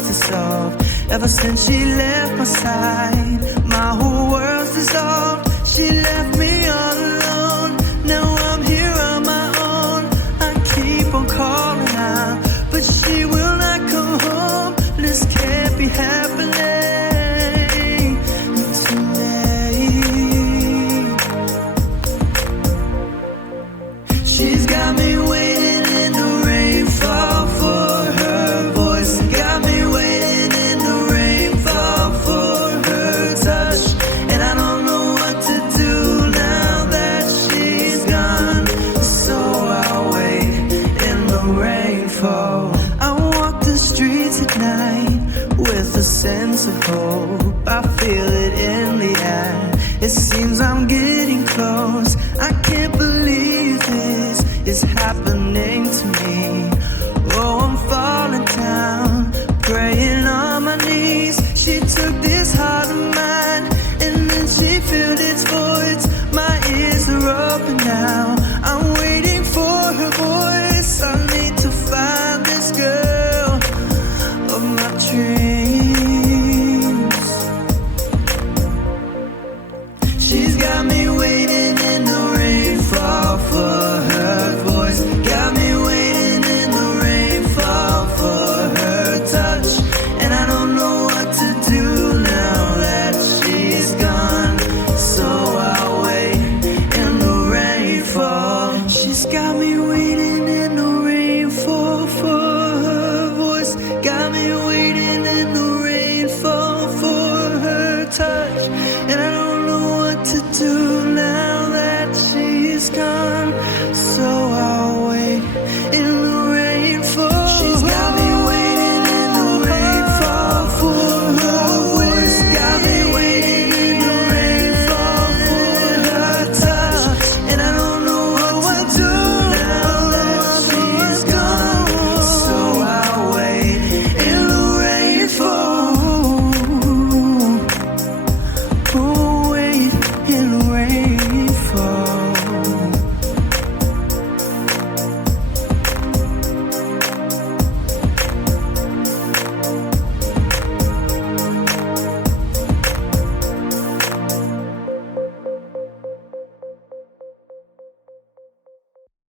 puzzles to solve. Ever since she left my side, my whole world's dissolved. She left me all alone. Now I'm here on my own. I keep on calling out, but she will not come home. This can't be happening today. She's got me waiting in the rainfall for her voice. Got me waiting in the rainfall for her touch. And I don't know what to do now that she's gone. So I'll wait in the rainfall. I walk the streets at night with a sense of hope. I feel it in the air. It seems I'm getting